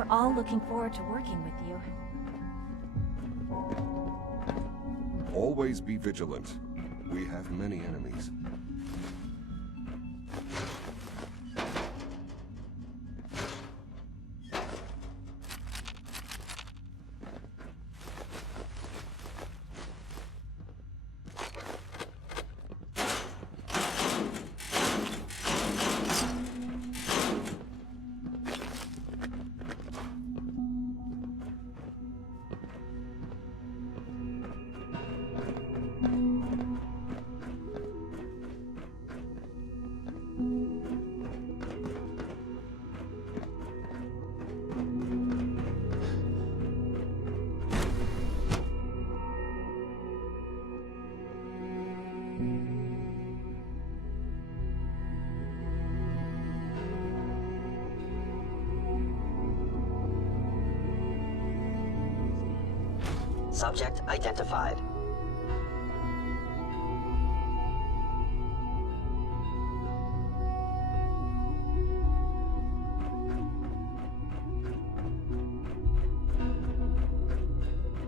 We're all looking forward to working with you. Always be vigilant. We have many enemies. Subject identified.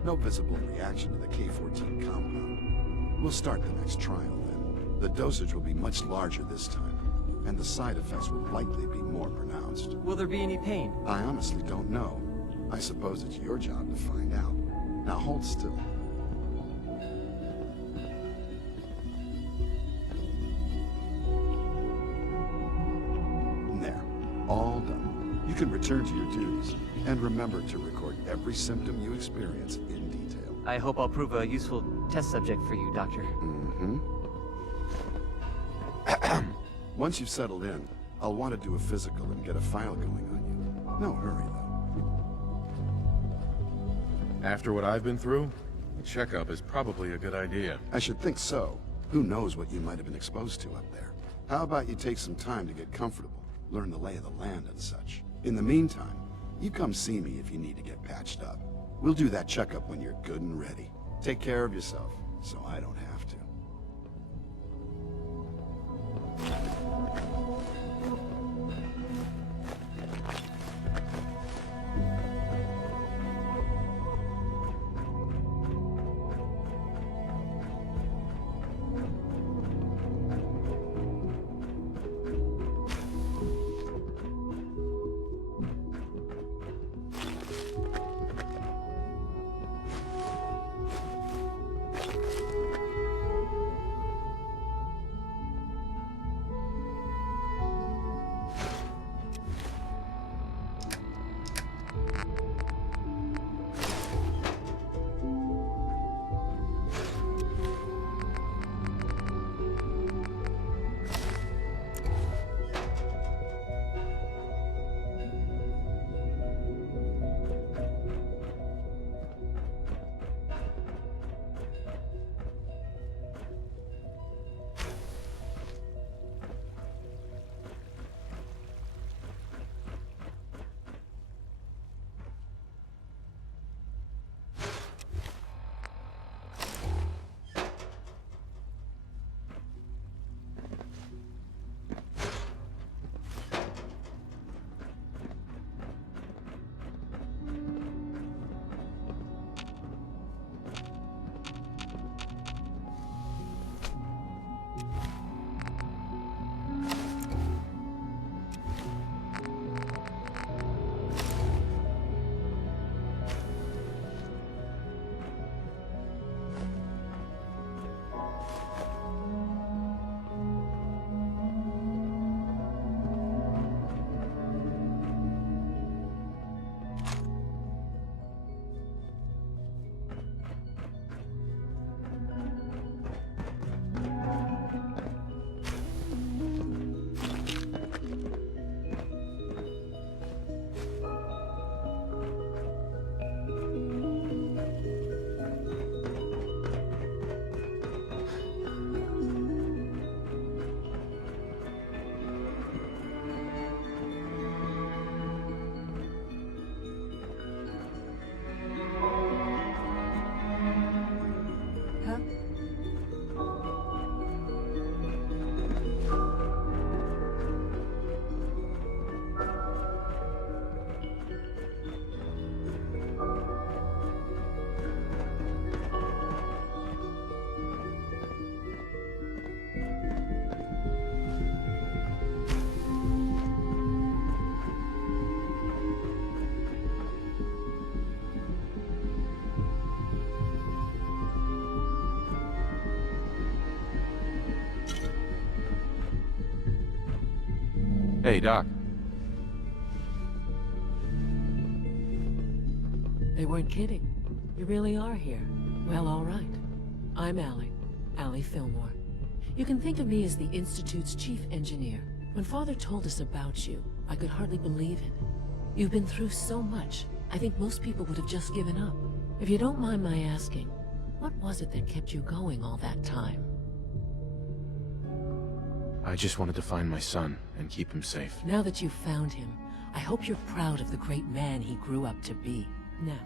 No visible reaction to the K-14 compound. We'll start the next trial then. The dosage will be much larger this time, and the side effects will likely be more pronounced. Will there be any pain? I honestly don't know. I suppose it's your job to find out. Now hold still. There. All done. You can return to your duties. And remember to record every symptom you experience in detail. I hope I'll prove a useful test subject for you, Doctor. Mm-hmm. Once you've settled in, I'll want to do a physical and get a file going on you. No hurry, though. After what I've been through, a checkup is probably a good idea. I should think so. Who knows what you might have been exposed to up there? How about you take some time to get comfortable, learn the lay of the land and such. In the meantime, you come see me if you need to get patched up. We'll do that checkup when you're good and ready. Take care of yourself, so I don't have to. Hey, Doc. They weren't kidding. You really are here. Well, all right. I'm Allie Fillmore. You can think of me as the Institute's chief engineer. When Father told us about you, I could hardly believe it. You've been through so much, I think most people would have just given up. If you don't mind my asking, what was it that kept you going all that time? I just wanted to find my son and keep him safe. Now that you've found him, I hope you're proud of the great man he grew up to be. Now,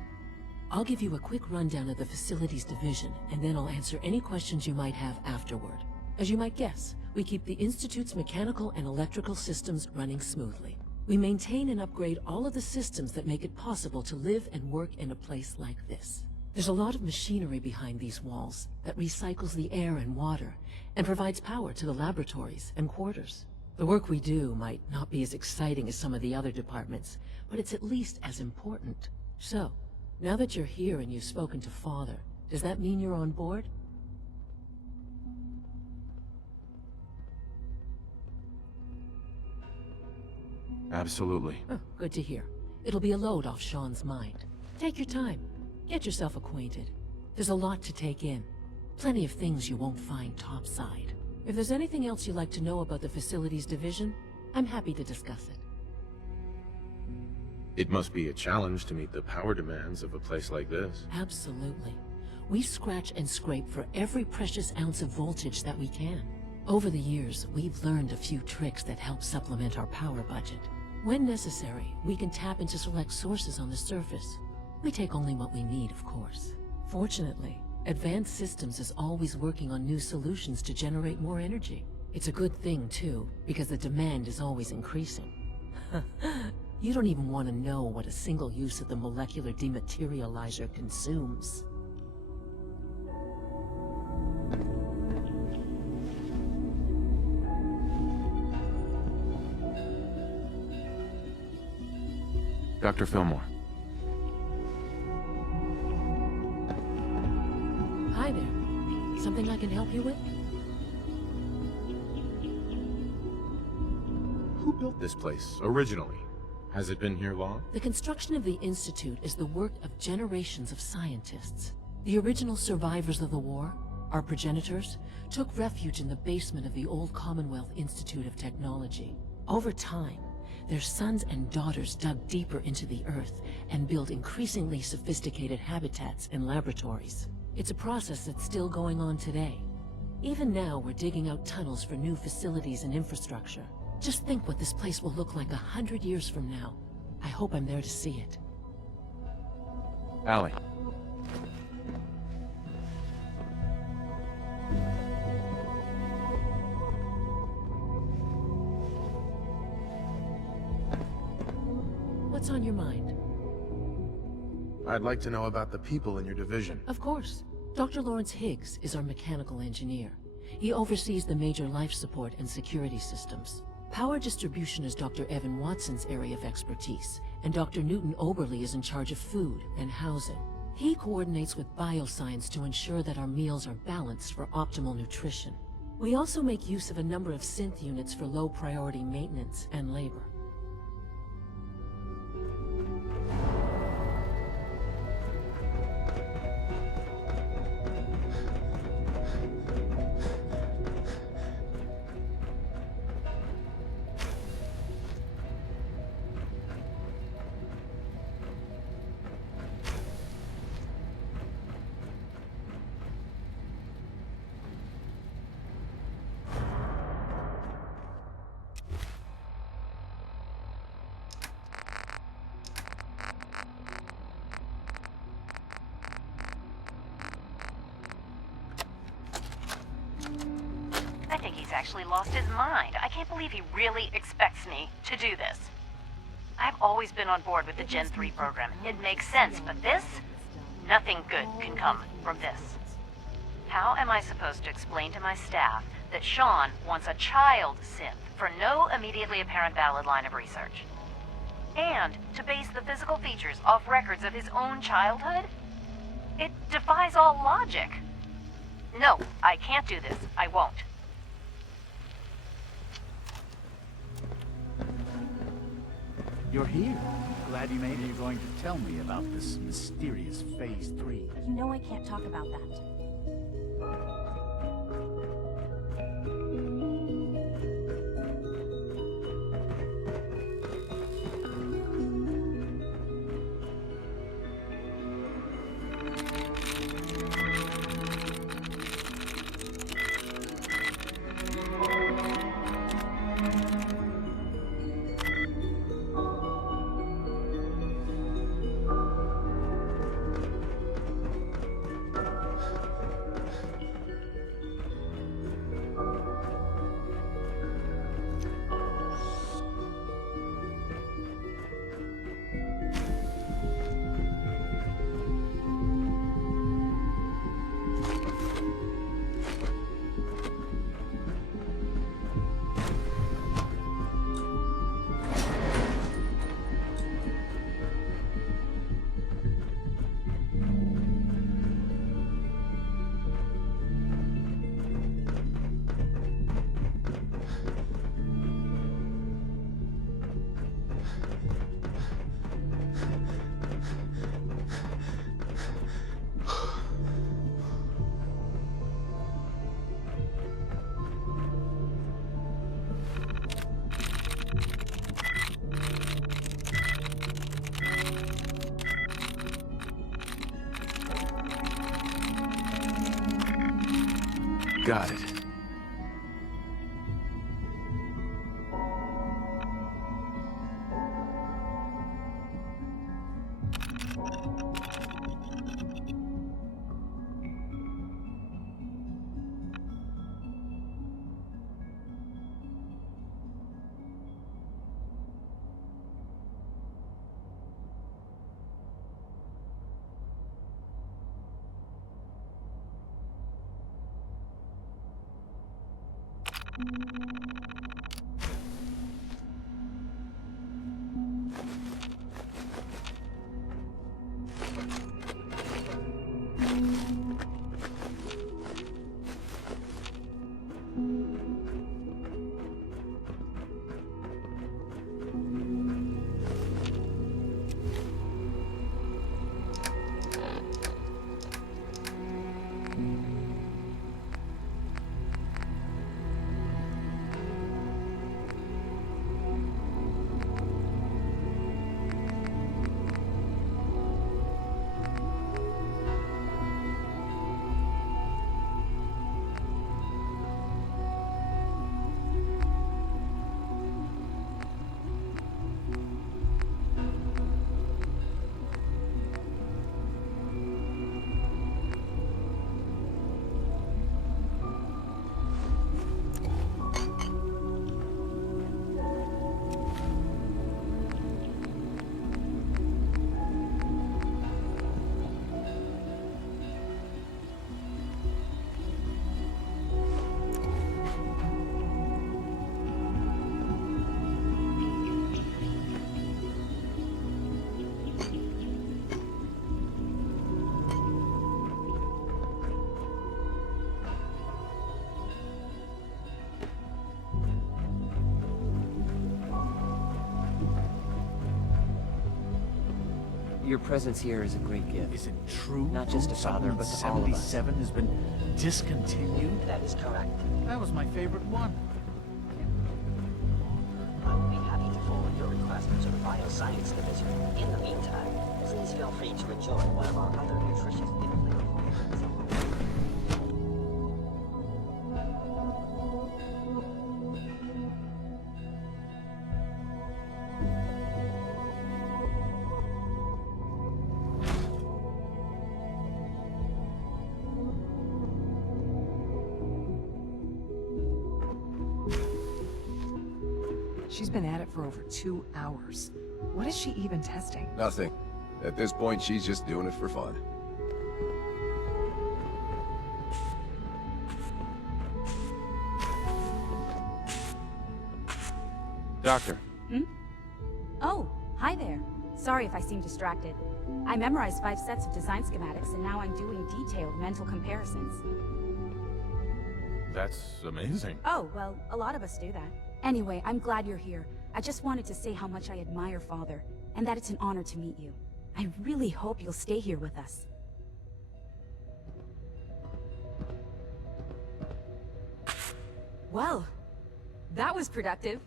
I'll give you a quick rundown of the Facilities Division, and then I'll answer any questions you might have afterward. As you might guess, we keep the Institute's mechanical and electrical systems running smoothly. We maintain and upgrade all of the systems that make it possible to live and work in a place like this. There's a lot of machinery behind these walls that recycles the air and water and provides power to the laboratories and quarters. The work we do might not be as exciting as some of the other departments, but it's at least as important. So, now that you're here and you've spoken to Father, does that mean you're on board? Absolutely. Oh, good to hear. It'll be a load off Sean's mind. Take your time. Get yourself acquainted. There's a lot to take in. Plenty of things you won't find topside. If there's anything else you'd like to know about the Facilities Division, I'm happy to discuss it. It must be a challenge to meet the power demands of a place like this. Absolutely. We scratch and scrape for every precious ounce of voltage that we can. Over the years, we've learned a few tricks that help supplement our power budget. When necessary, we can tap into select sources on the surface. We take only what we need, of course. Fortunately, Advanced Systems is always working on new solutions to generate more energy. It's a good thing, too, because the demand is always increasing. You don't even want to know what a single use of the molecular dematerializer consumes. Dr. Fillmore. Hi there. Something I can help you with? Who built this place, originally? Has it been here long? The construction of the Institute is the work of generations of scientists. The original survivors of the war, our progenitors, took refuge in the basement of the old Commonwealth Institute of Technology. Over time, their sons and daughters dug deeper into the earth and built increasingly sophisticated habitats and laboratories. It's a process that's still going on today. Even now, we're digging out tunnels for new facilities and infrastructure. Just think what this place will look like 100 years from now. I hope I'm there to see it. Allie. What's on your mind? I'd like to know about the people in your division. Of course. Dr. Lawrence Higgs is our mechanical engineer. He oversees the major life support and security systems. Power distribution is Dr. Evan Watson's area of expertise, and Dr. Newton Oberly is in charge of food and housing. He coordinates with bioscience to ensure that our meals are balanced for optimal nutrition. We also make use of a number of synth units for low-priority maintenance and labor. I think he's actually lost his mind. I can't believe he really expects me to do this. I've always been on board with the Gen 3 program. It makes sense, but this? Nothing good can come from this. How am I supposed to explain to my staff that Sean wants a child synth for no immediately apparent valid line of research? And to base the physical features off records of his own childhood? It defies all logic. No, I can't do this. I won't. You're here. Glad you made it. You're going to tell me about this mysterious Phase 3. You know I can't talk about that. Got it. Your presence here is a great gift. Is it true? Not just to Father, but to all of us. 77 has been discontinued? That is correct. That was my favorite one. I will be happy to forward your request to the Bioscience Division. In the meantime, please feel free to enjoy one of our other nutritious in-flavor programs. She's been at it for over 2 hours. What is she even testing? Nothing. At this point, she's just doing it for fun. Doctor. Oh, hi there. Sorry if I seem distracted. I memorized 5 sets of design schematics and now I'm doing detailed mental comparisons. That's amazing. Oh, well, a lot of us do that. Anyway, I'm glad you're here. I just wanted to say how much I admire Father, and that it's an honor to meet you. I really hope you'll stay here with us. Well, that was productive.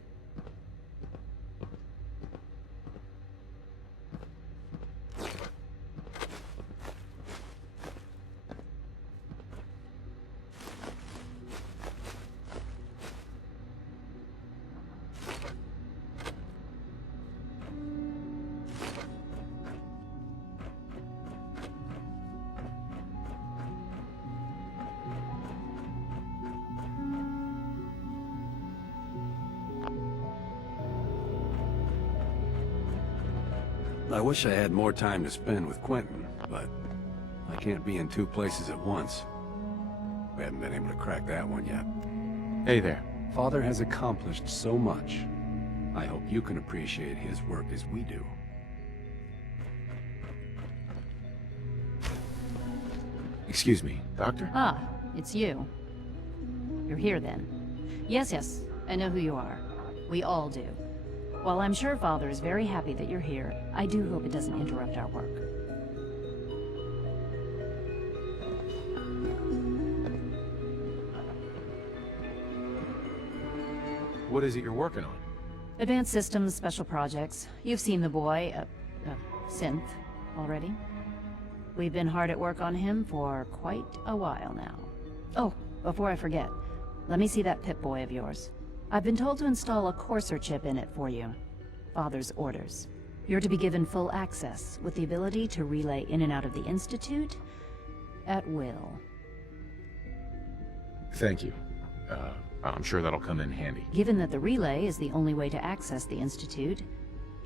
I wish I had more time to spend with Quentin, but I can't be in two places at once. We haven't been able to crack that one yet. Hey there. Father has accomplished so much. I hope you can appreciate his work as we do. Excuse me, Doctor? Ah, it's you. You're here then. Yes, I know who you are. We all do. While I'm sure Father is very happy that you're here, I do hope it doesn't interrupt our work. What is it you're working on? Advanced Systems, Special Projects. You've seen the boy, Synth, already. We've been hard at work on him for quite a while now. Oh, before I forget, let me see that Pip-Boy of yours. I've been told to install a Courser chip in it for you. Father's orders. You're to be given full access, with the ability to relay in and out of the Institute at will. Thank you. I'm sure that'll come in handy. Given that the relay is the only way to access the Institute,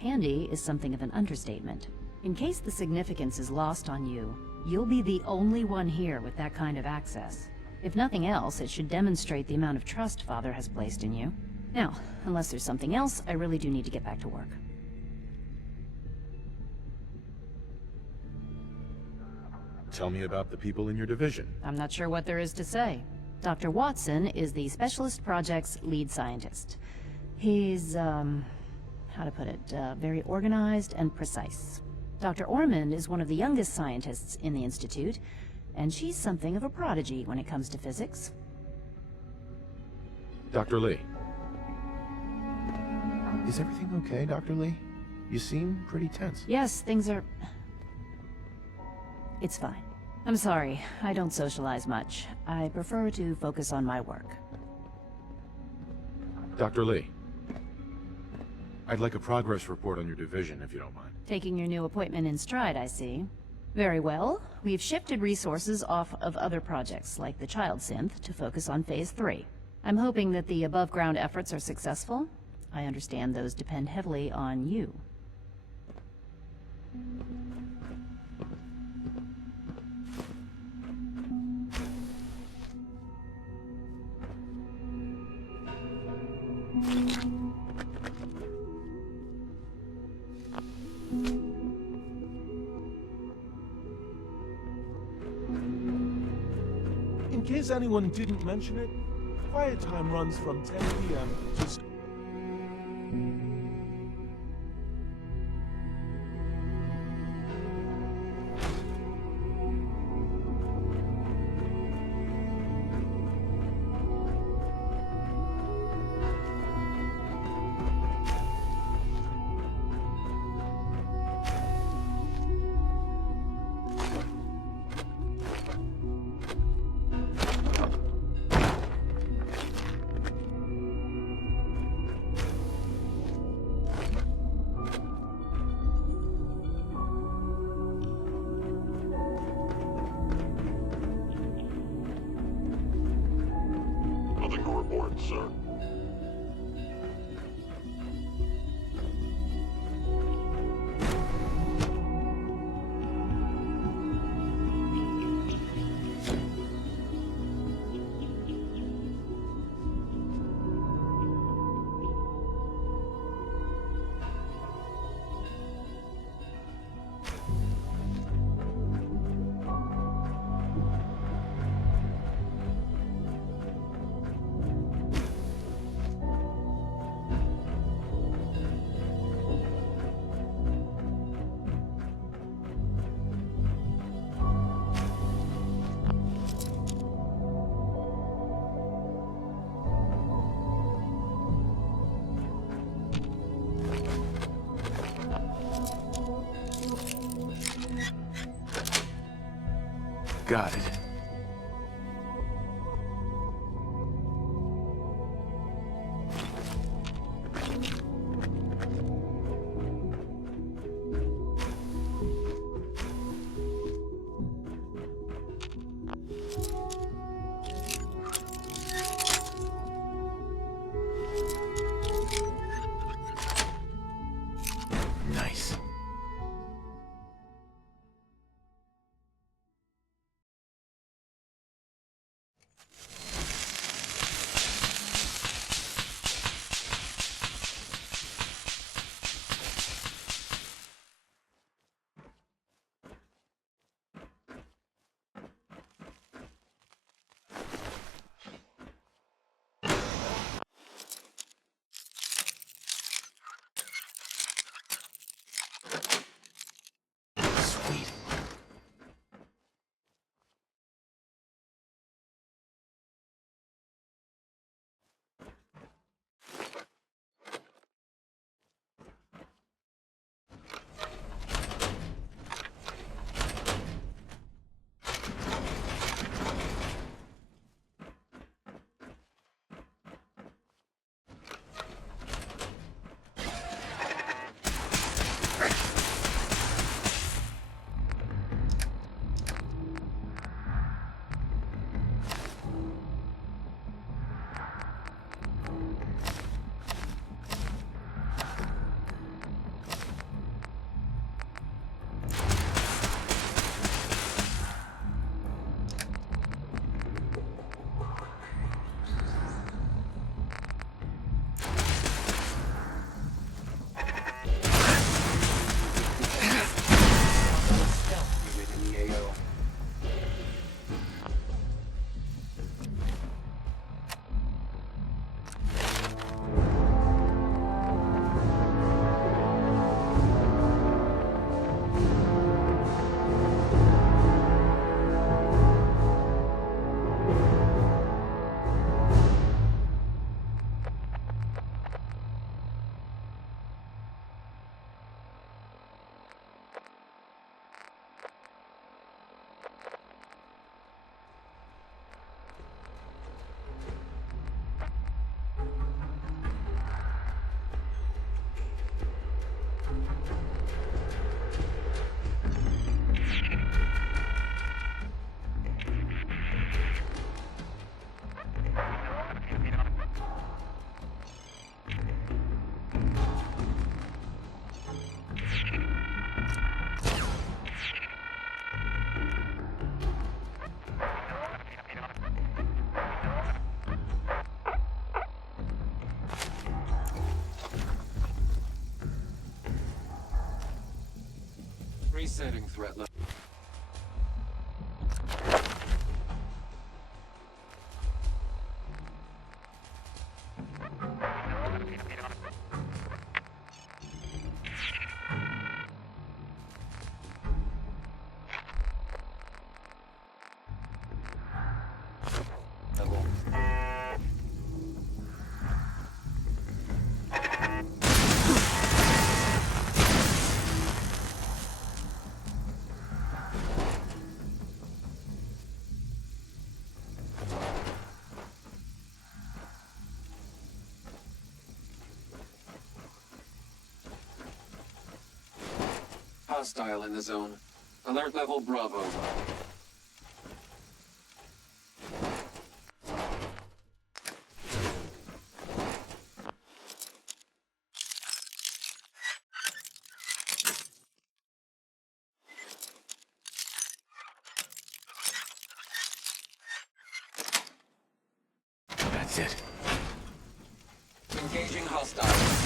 handy is something of an understatement. In case the significance is lost on you, you'll be the only one here with that kind of access. If nothing else, it should demonstrate the amount of trust Father has placed in you. Now, unless there's something else, I really do need to get back to work. Tell me about the people in your division. I'm not sure what there is to say. Dr. Watson is the Specialist Project's lead scientist. He's, how to put it, very organized and precise. Dr. Ormond is one of the youngest scientists in the Institute, and she's something of a prodigy when it comes to physics. Dr. Lee. Is everything okay, Dr. Lee? You seem pretty tense. Yes, things are... It's fine. I'm sorry, I don't socialize much. I prefer to focus on my work. Dr. Lee. I'd like a progress report on your division, if you don't mind. Taking your new appointment in stride, I see. Very well. We've shifted resources off of other projects, like the Child Synth, to focus on Phase 3. I'm hoping that the above-ground efforts are successful. I understand those depend heavily on you. In case anyone didn't mention it, quiet time runs from 10 p.m. to... Nothing to report, sir. Got it. Nice. Sweet. Resetting threat level. Hostile in the zone. Alert level Bravo. That's it. Engaging hostile.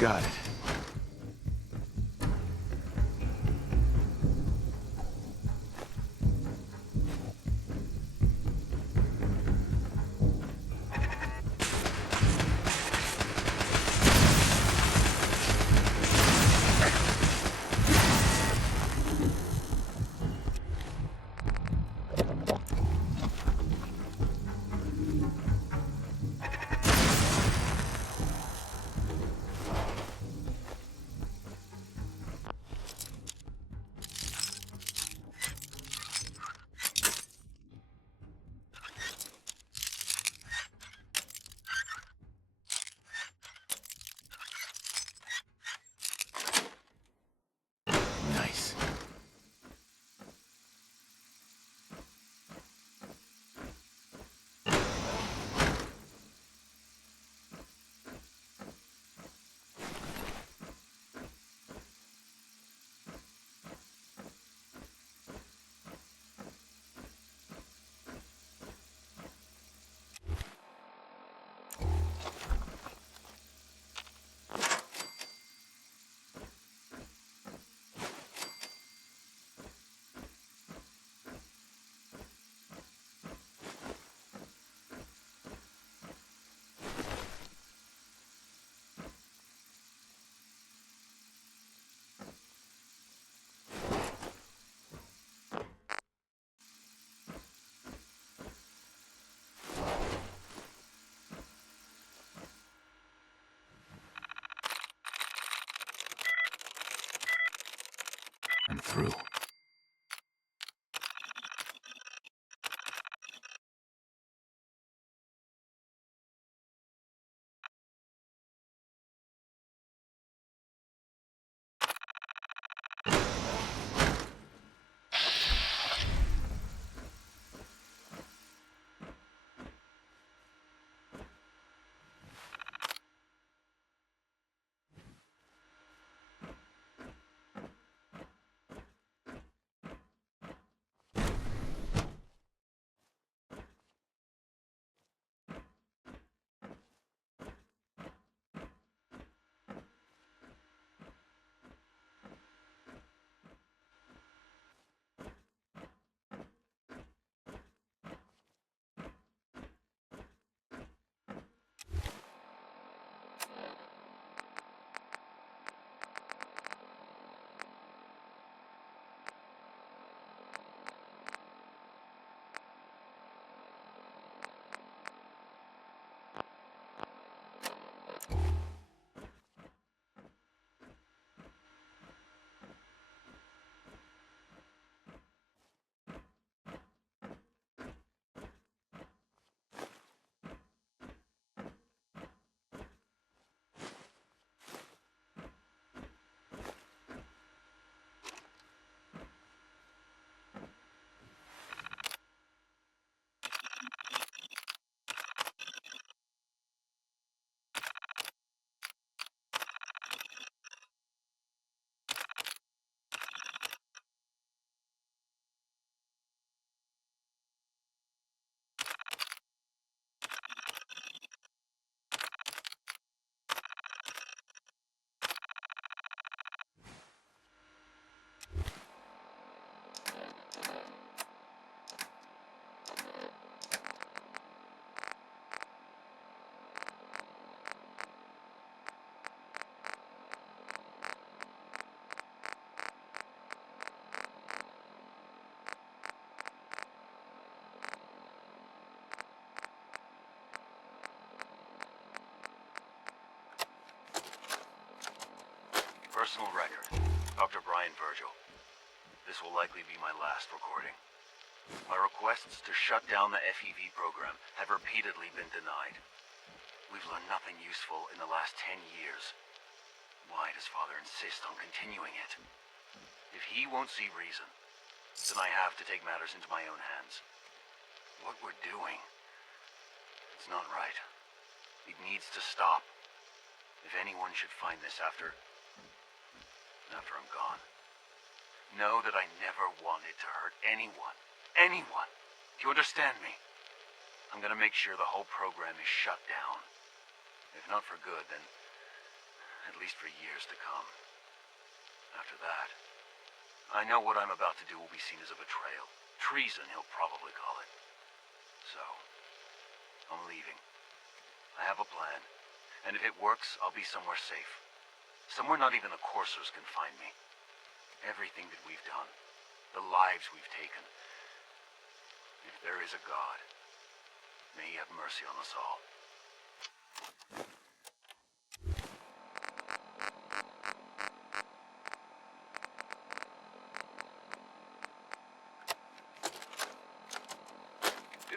Got it. Nice. I'm through. Personal record. Dr. Brian Virgil. This will likely be my last recording. My requests to shut down the FEV program have repeatedly been denied. We've learned nothing useful in the last 10 years. Why does Father insist on continuing it? If he won't see reason, then I have to take matters into my own hands. What we're doing, it's not right. It needs to stop. If anyone should find this after I'm gone, know that I never wanted to hurt anyone. Anyone. Do you understand me? I'm gonna make sure the whole program is shut down. If not for good, then at least for years to come. After that, I know what I'm about to do will be seen as a betrayal. Treason, he'll probably call it. So, I'm leaving. I have a plan, and if it works, I'll be somewhere safe. Somewhere not even the coursers can find me. Everything that we've done, the lives we've taken. If there is a God, may he have mercy on us all.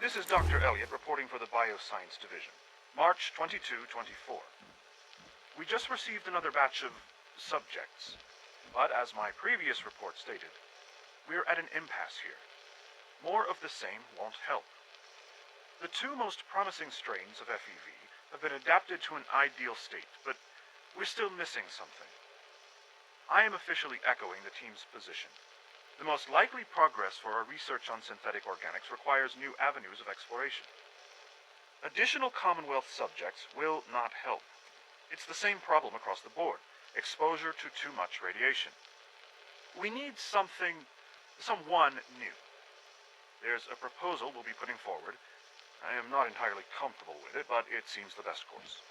This is Dr. Elliot reporting for the Bioscience Division. March 22-24. We just received another batch of subjects, but as my previous report stated, we're at an impasse here. More of the same won't help. The two most promising strains of FEV have been adapted to an ideal state, but we're still missing something. I am officially echoing the team's position. The most likely progress for our research on synthetic organics requires new avenues of exploration. Additional Commonwealth subjects will not help. It's the same problem across the board, exposure to too much radiation. We need someone new. There's a proposal we'll be putting forward. I am not entirely comfortable with it, but it seems the best course.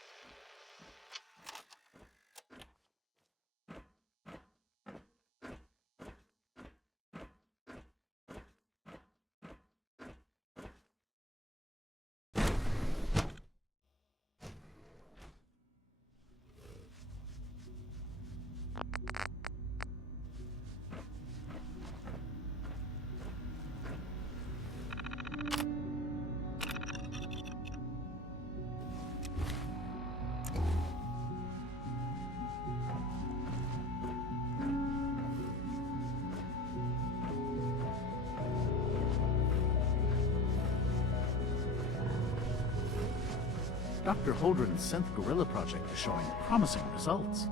Dr. Holdren's synth gorilla project is showing promising results.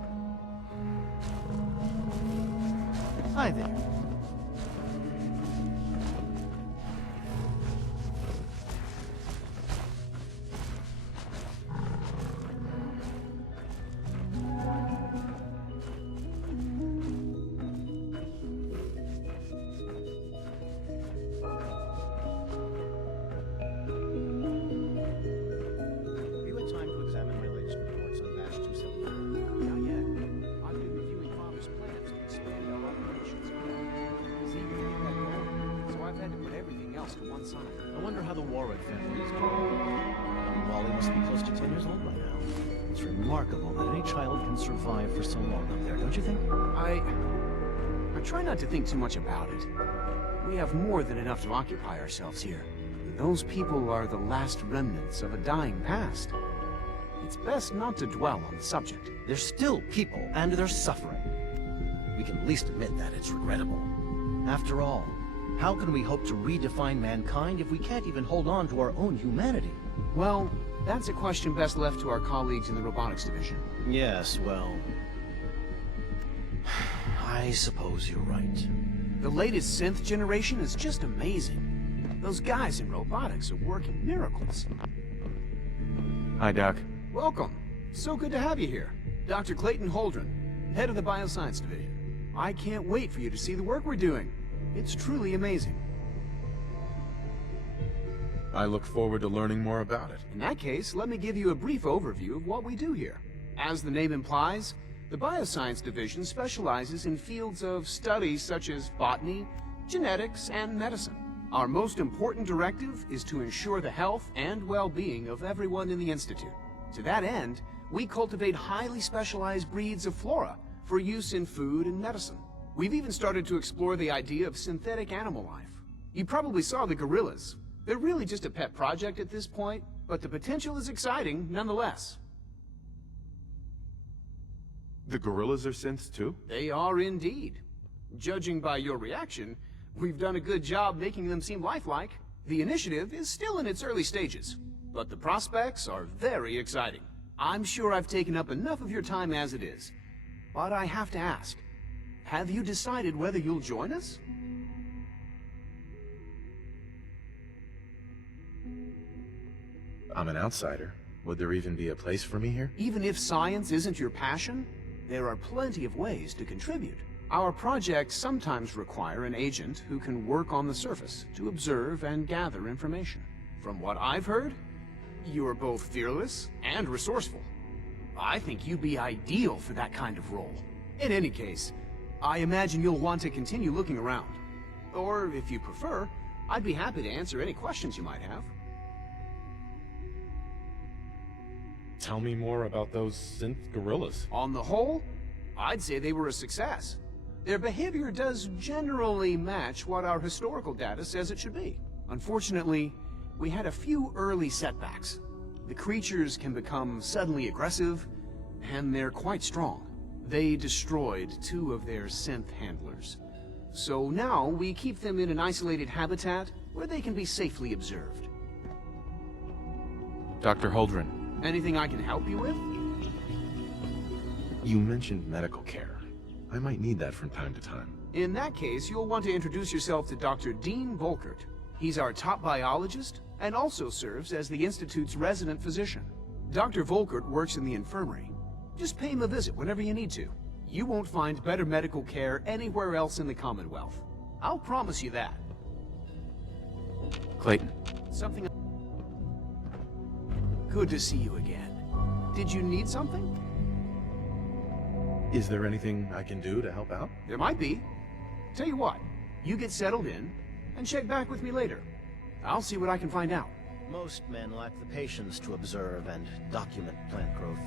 Hi there. I wonder how the Warwick family is doing. Wally must be close to 10 years old by now. It's remarkable that any child can survive for so long up there, don't you think? I try not to think too much about it. We have more than enough to occupy ourselves here. Those people are the last remnants of a dying past. It's best not to dwell on the subject. They're still people, and they're suffering. We can at least admit that it's regrettable. After all, how can we hope to redefine mankind if we can't even hold on to our own humanity? Well, that's a question best left to our colleagues in the robotics division. Yes, well... I suppose you're right. The latest synth generation is just amazing. Those guys in robotics are working miracles. Hi, Doc. Welcome. So good to have you here. Dr. Clayton Holdren, head of the Bioscience Division. I can't wait for you to see the work we're doing. It's truly amazing. I look forward to learning more about it. In that case, let me give you a brief overview of what we do here. As the name implies, the Bioscience Division specializes in fields of study such as botany, genetics, and medicine. Our most important directive is to ensure the health and well-being of everyone in the Institute. To that end, we cultivate highly specialized breeds of flora for use in food and medicine. We've even started to explore the idea of synthetic animal life. You probably saw the gorillas. They're really just a pet project at this point, but the potential is exciting nonetheless. The gorillas are synths too? They are indeed. Judging by your reaction, we've done a good job making them seem lifelike. The initiative is still in its early stages, but the prospects are very exciting. I'm sure I've taken up enough of your time as it is, but I have to ask, have you decided whether you'll join us? I'm an outsider. Would there even be a place for me here? Even if science isn't your passion, there are plenty of ways to contribute. Our projects sometimes require an agent who can work on the surface to observe and gather information. From what I've heard, you are both fearless and resourceful. I think you'd be ideal for that kind of role. In any case, I imagine you'll want to continue looking around. Or, if you prefer, I'd be happy to answer any questions you might have. Tell me more about those synth gorillas. On the whole, I'd say they were a success. Their behavior does generally match what our historical data says it should be. Unfortunately, we had a few early setbacks. The creatures can become suddenly aggressive, and they're quite strong. They destroyed 2 of their synth handlers. So now we keep them in an isolated habitat where they can be safely observed. Dr. Holdren. Anything I can help you with? You mentioned medical care. I might need that from time to time. In that case, you'll want to introduce yourself to Dr. Dean Volkert. He's our top biologist and also serves as the Institute's resident physician. Dr. Volkert works in the infirmary. Just pay him a visit whenever you need to. You won't find better medical care anywhere else in the Commonwealth. I'll promise you that. Clayton. Something... Good to see you again. Did you need something? Is there anything I can do to help out? There might be. Tell you what, you get settled in, and check back with me later. I'll see what I can find out. Most men lack the patience to observe and document plant growth.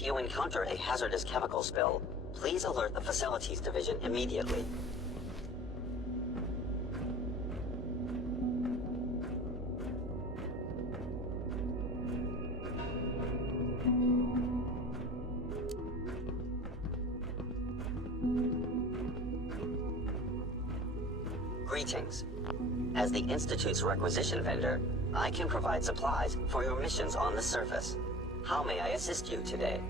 If you encounter a hazardous chemical spill, please alert the Facilities Division immediately. Greetings. As the Institute's requisition vendor, I can provide supplies for your missions on the surface. How may I assist you today?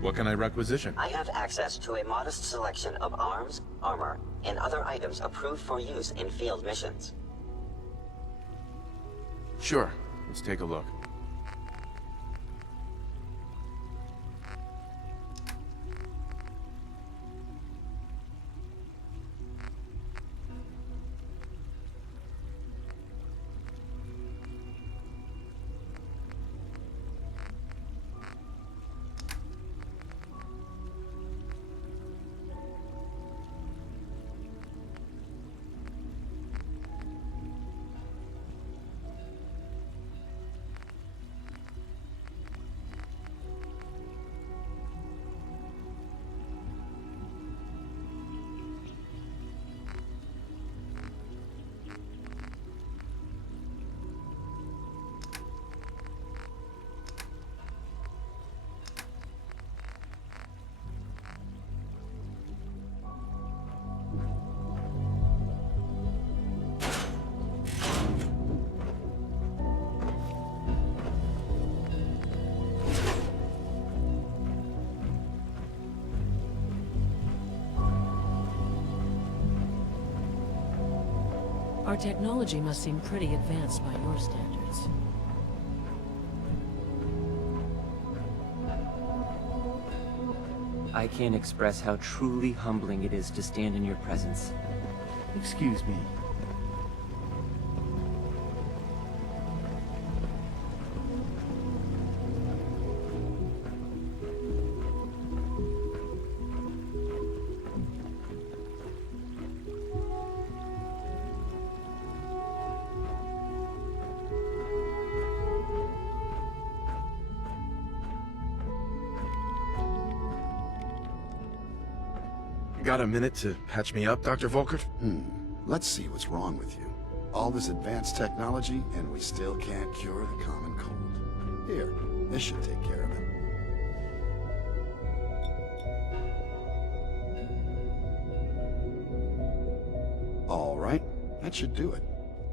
What can I requisition? I have access to a modest selection of arms, armor, and other items approved for use in field missions. Sure. Let's take a look. Our technology must seem pretty advanced by your standards. I can't express how truly humbling it is to stand in your presence. Excuse me. Got a minute to patch me up, Dr. Volkert? Let's see what's wrong with you. All this advanced technology, and we still can't cure the common cold. Here, this should take care of it. All right, that should do it.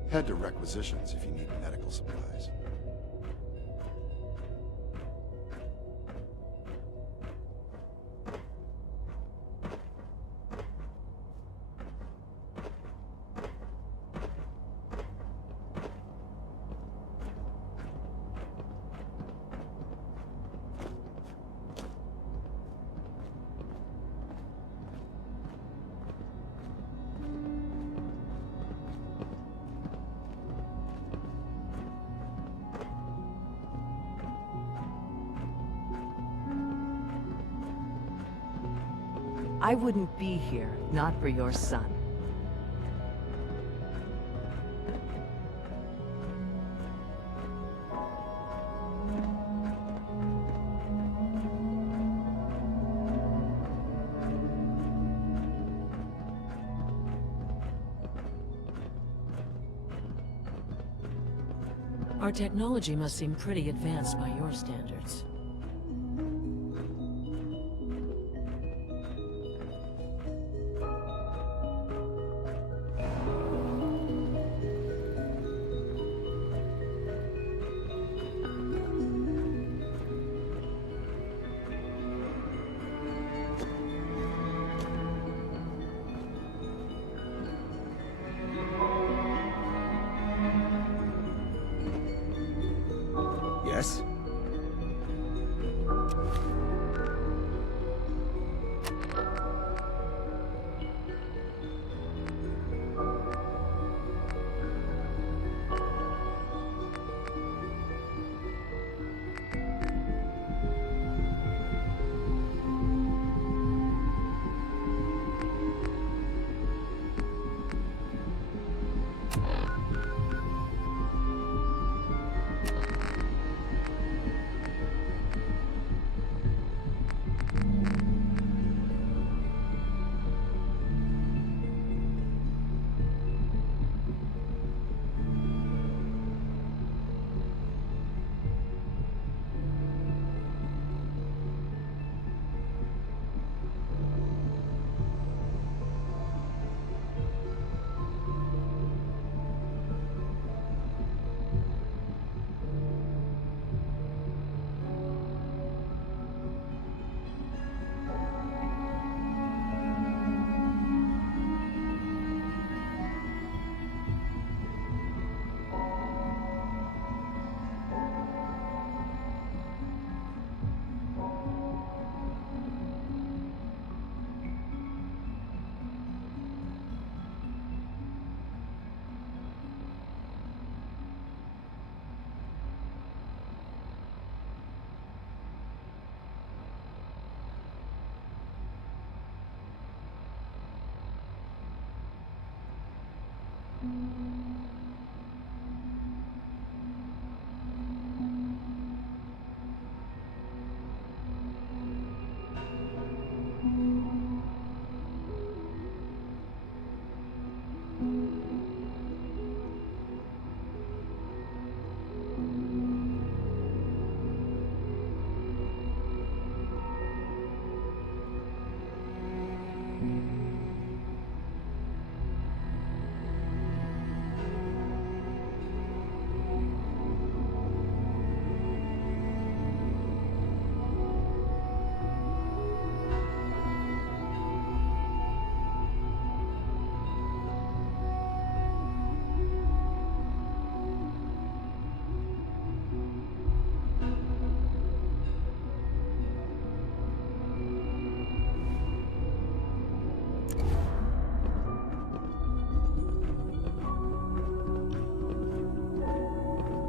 Head to requisitions if you need medical supplies. I wouldn't be here, not for your son. Our technology must seem pretty advanced by your standards. Yes?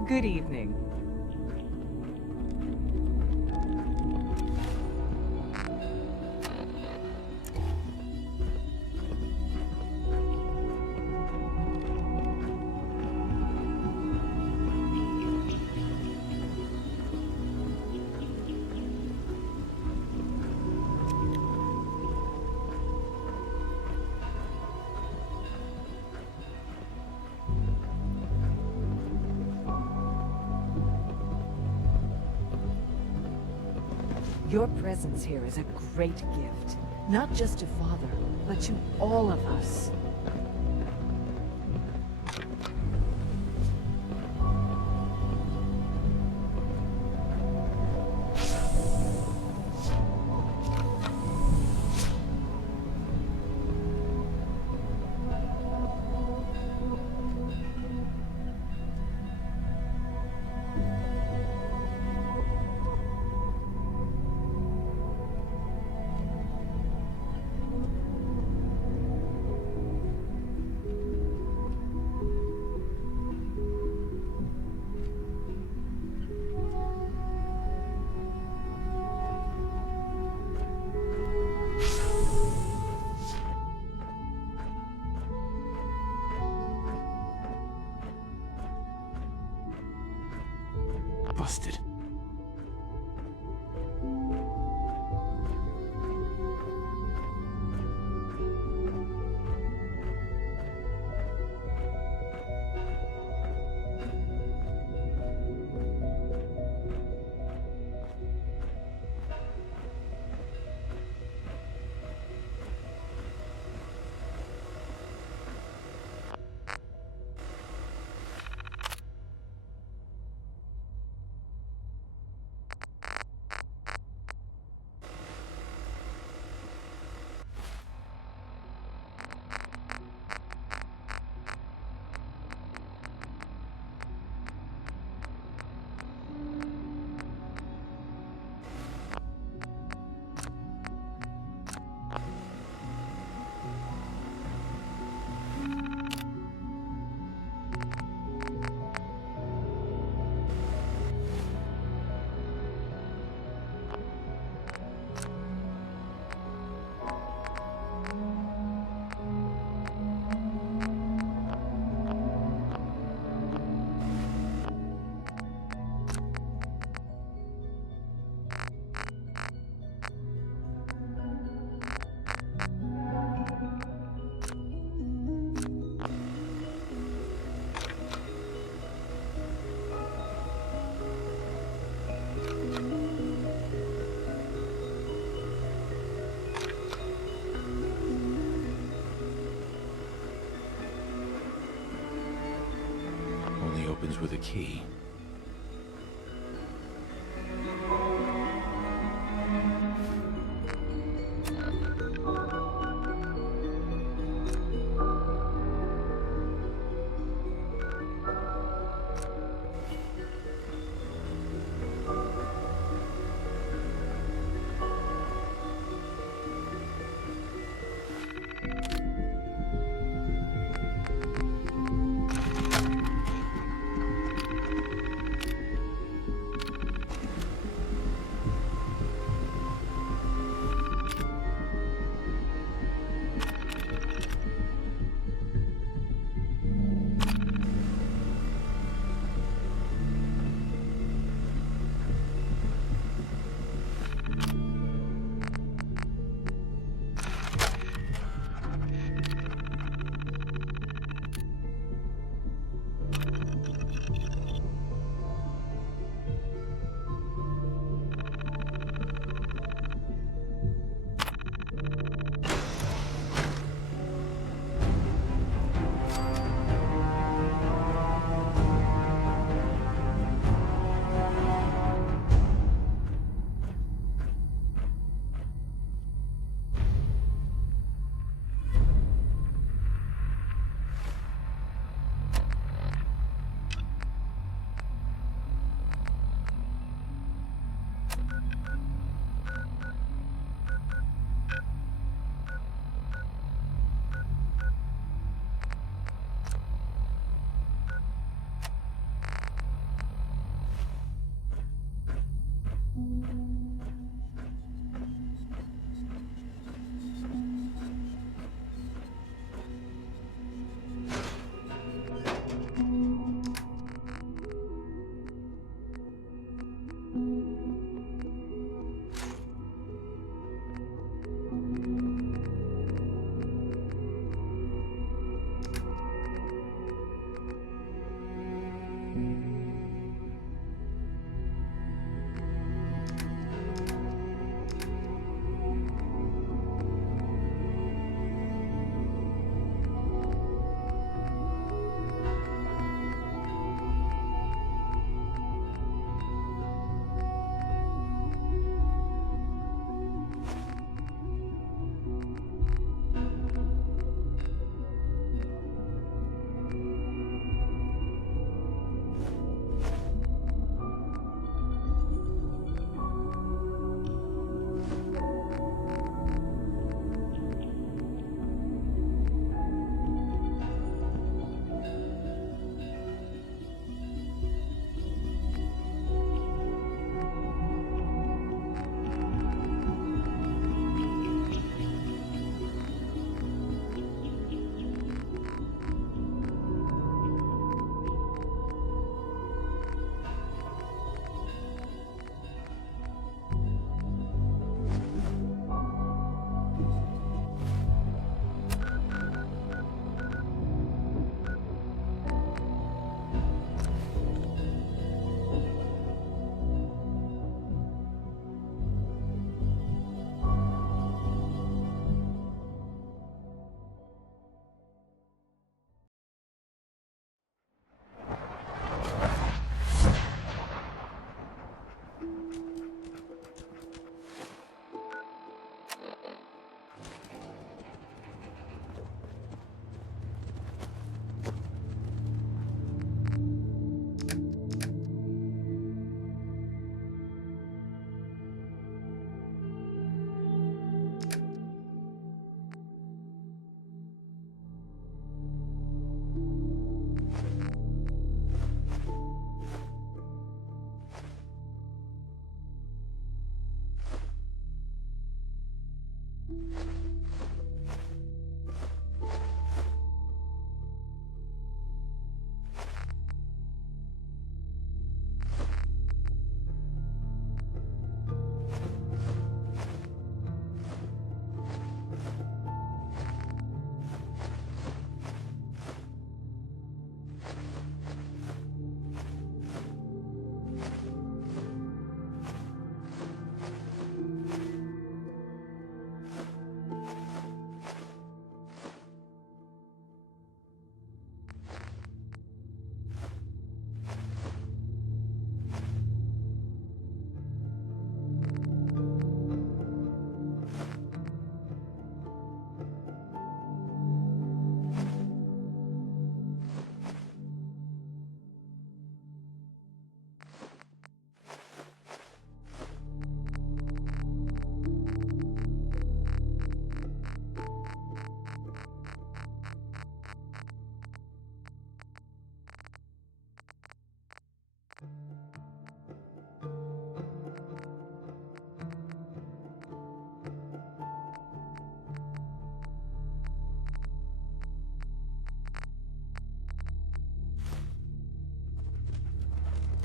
Good evening. Your presence here is a great gift, not just to Father, but to all of us. Busted. Only opens with a key.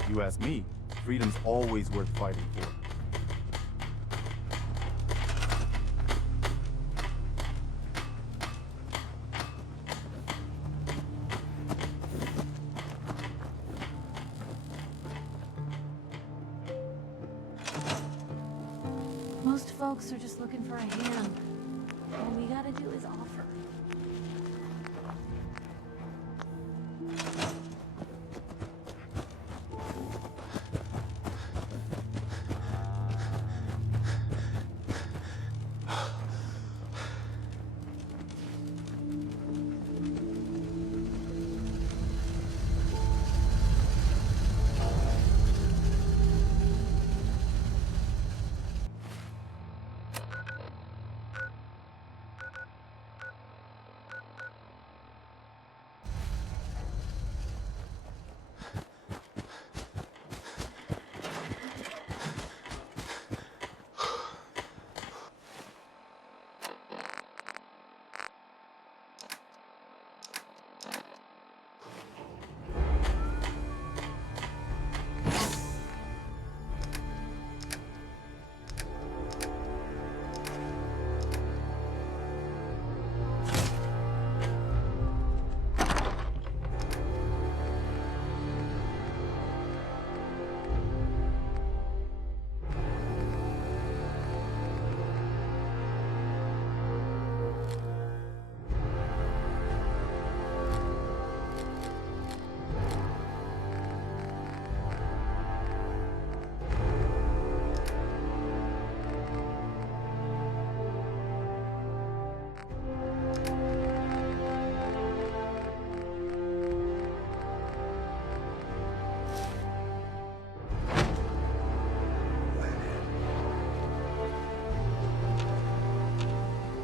If you ask me, freedom's always worth fighting for. Most folks are just looking for a hand. All we gotta do is offer.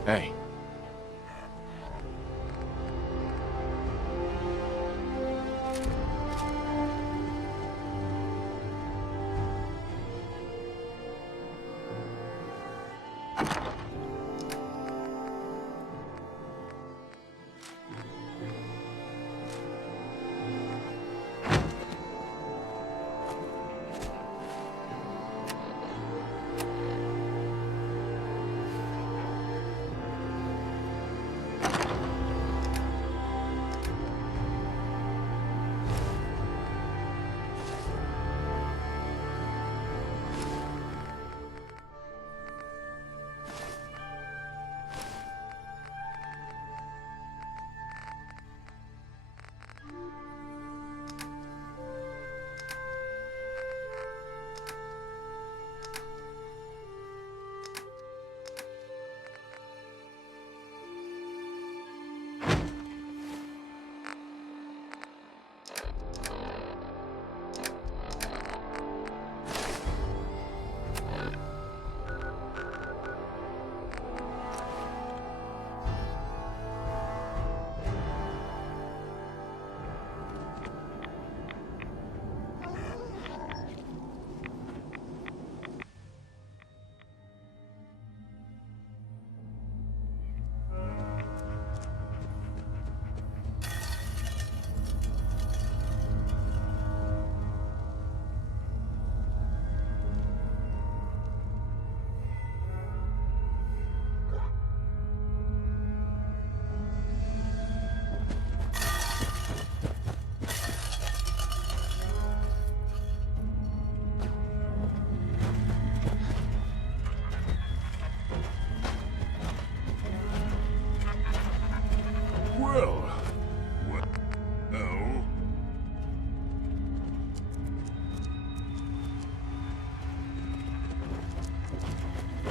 Hey.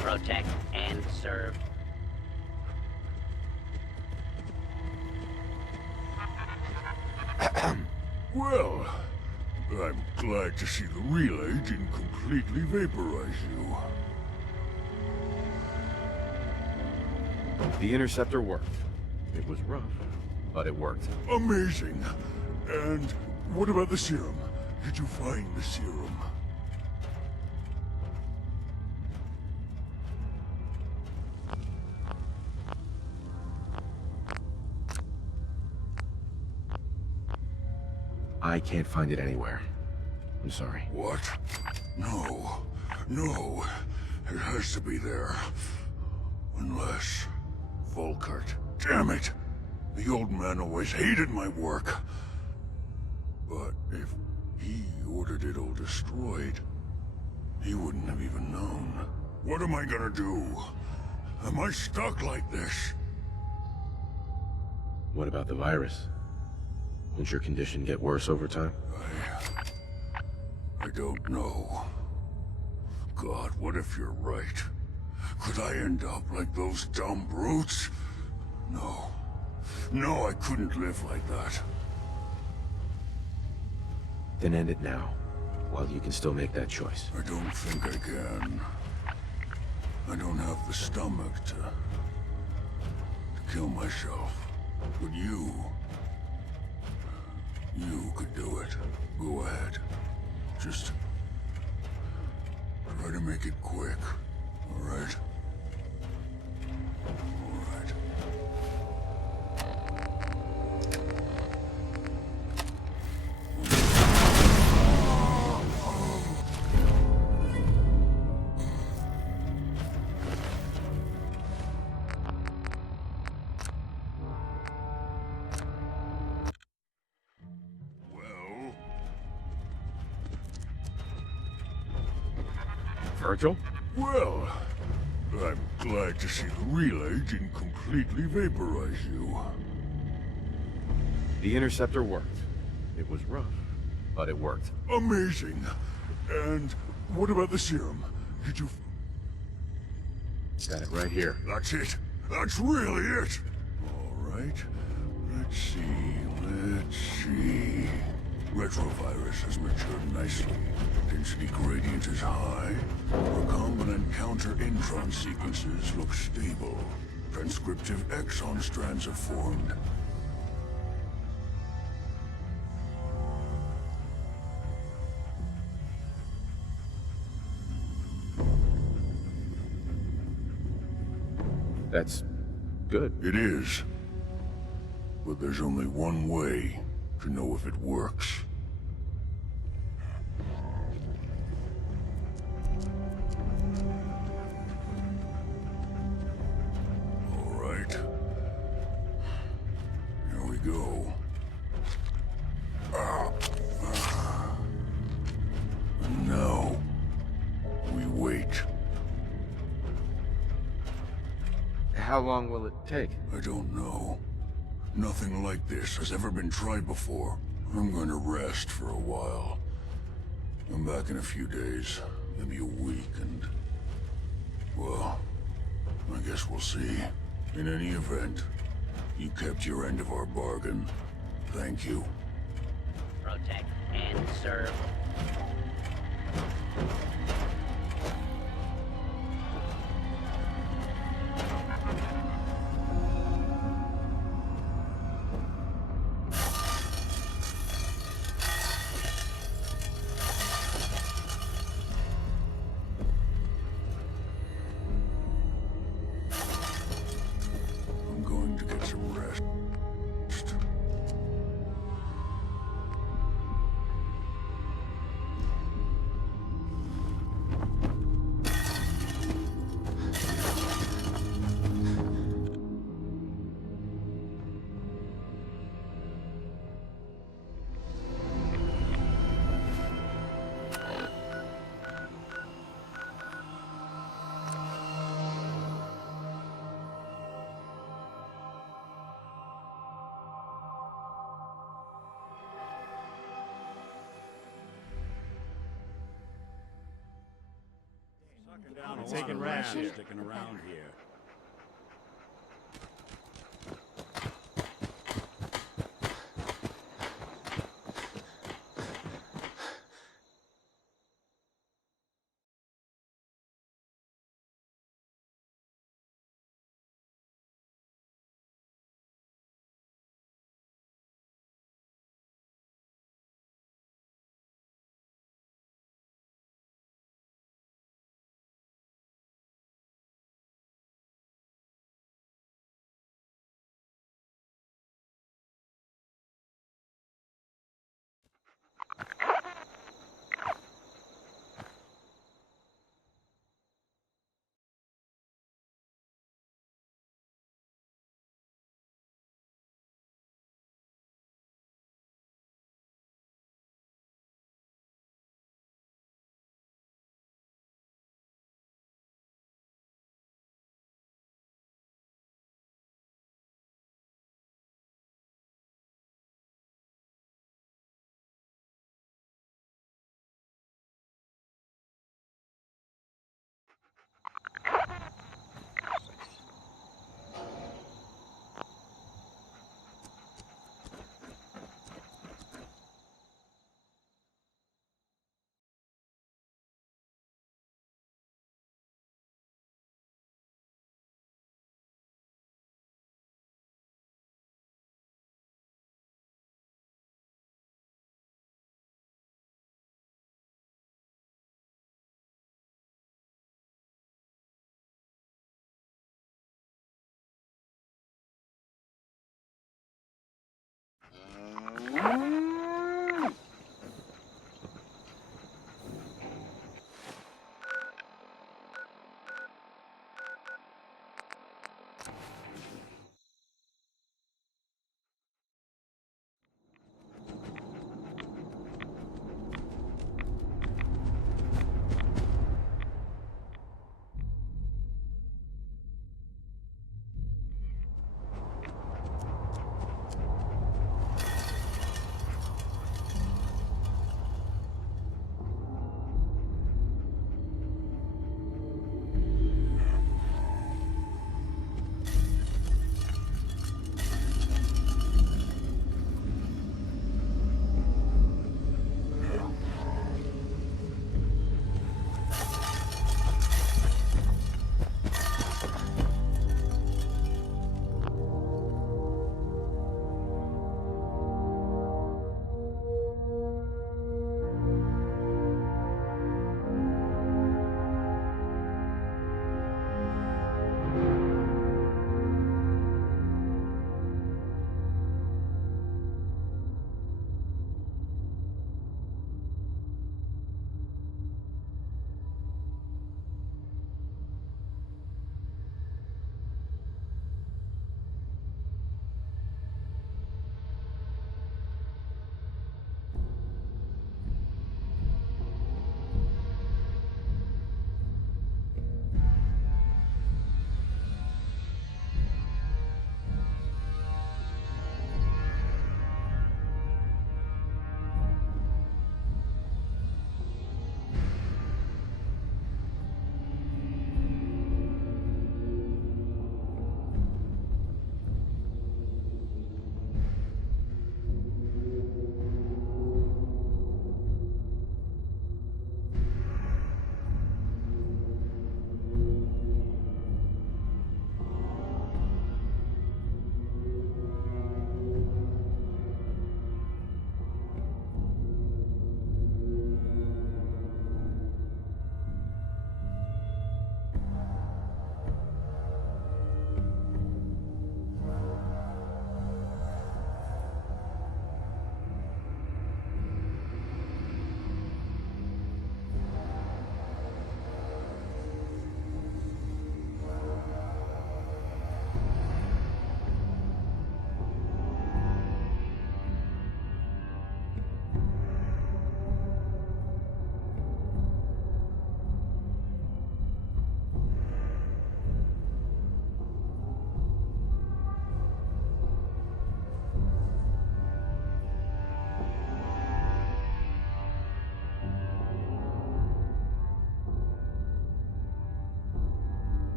Protect and serve. Well, I'm glad to see the relay didn't completely vaporize you. The interceptor worked. It was rough, but it worked. Amazing. And what about the serum? Did you find the serum? I can't find it anywhere. I'm sorry. What? No. No. It has to be there. Unless... Volkart. Damn it! The old man always hated my work. But if he ordered it all destroyed, he wouldn't have even known. What am I gonna do? Am I stuck like this? What about the virus? Won't your condition get worse over time? I don't know. God, what if you're right? Could I end up like those dumb brutes? No. No, I couldn't live like that. Then end it now, while you can still make that choice. I don't think I can. I don't have the stomach to kill myself. But you could do it. Go ahead. Just try to make it quick, all right? All right. Virgil? Well, I'm glad to see the relay didn't completely vaporize you. The interceptor worked. It was rough, but it worked. Amazing. And what about the serum? Did you... Got it right here. That's it. That's really it. All right. Let's see. Retrovirus has matured nicely. Density gradient is high. Recombinant counter-intron sequences look stable. Transcriptive exon strands have formed. That's good. It is. But there's only one way to know if it works. All right. Here we go. And now, we wait. How long will it take? I don't know. Nothing like this has ever been tried before. I'm going to rest for a while. I'm back in a few days, maybe a week, and... well, I guess we'll see. In any event, you kept your end of our bargain. Thank you. Protect and serve. I'm going to get some rest. Taking rest, sticking around here.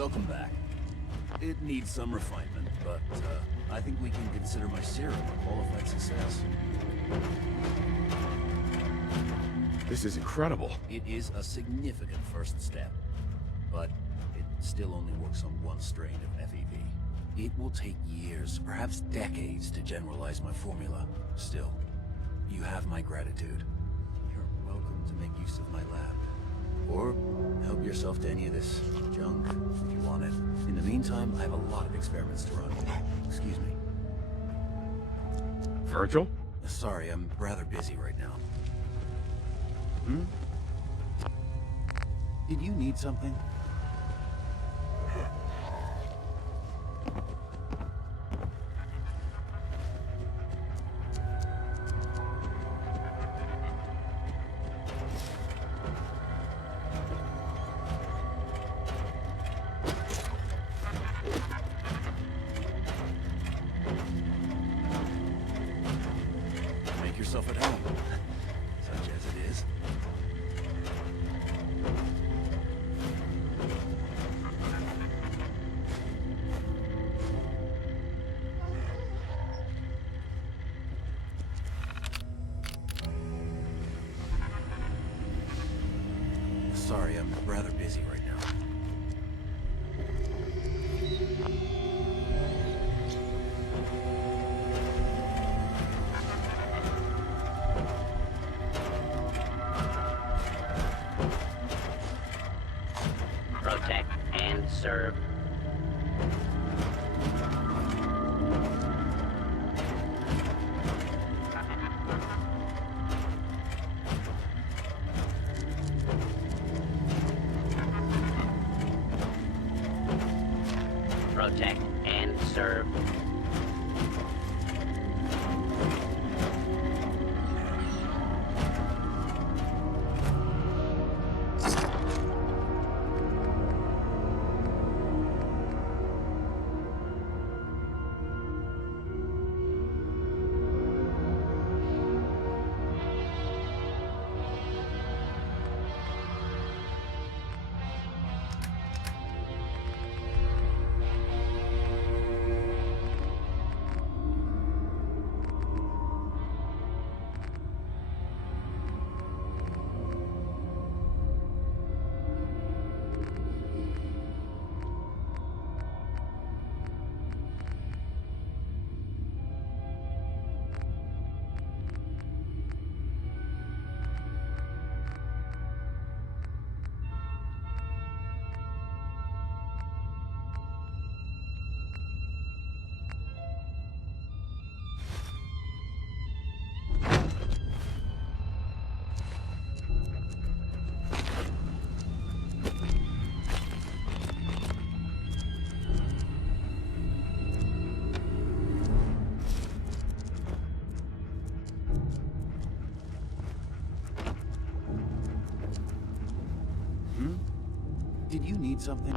Welcome back. It needs some refinement, but I think we can consider my serum a qualified success. This is incredible. It is a significant first step, but it still only works on one strain of FEV. It will take years, perhaps decades, to generalize my formula. Still, you have my gratitude. You're welcome to make use of my lab. Or help yourself to any of this junk, if you want it. In the meantime, I have a lot of experiments to run. Excuse me. Virgil? Sorry, I'm rather busy right now. Did you need something? Make yourself at home, such as it is. Sorry, I'm rather busy right now. Protect and serve. Protect and serve. Did you need something?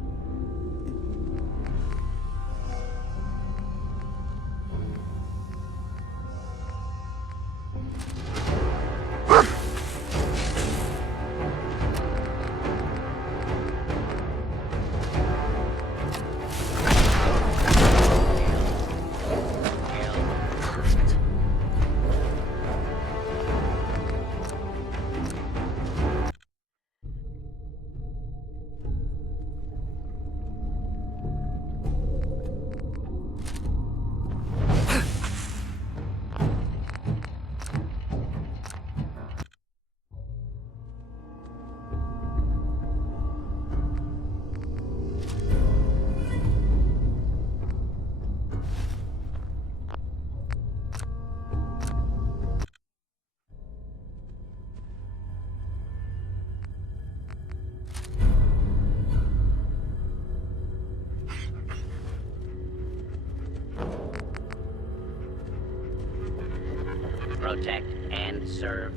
Protect and serve.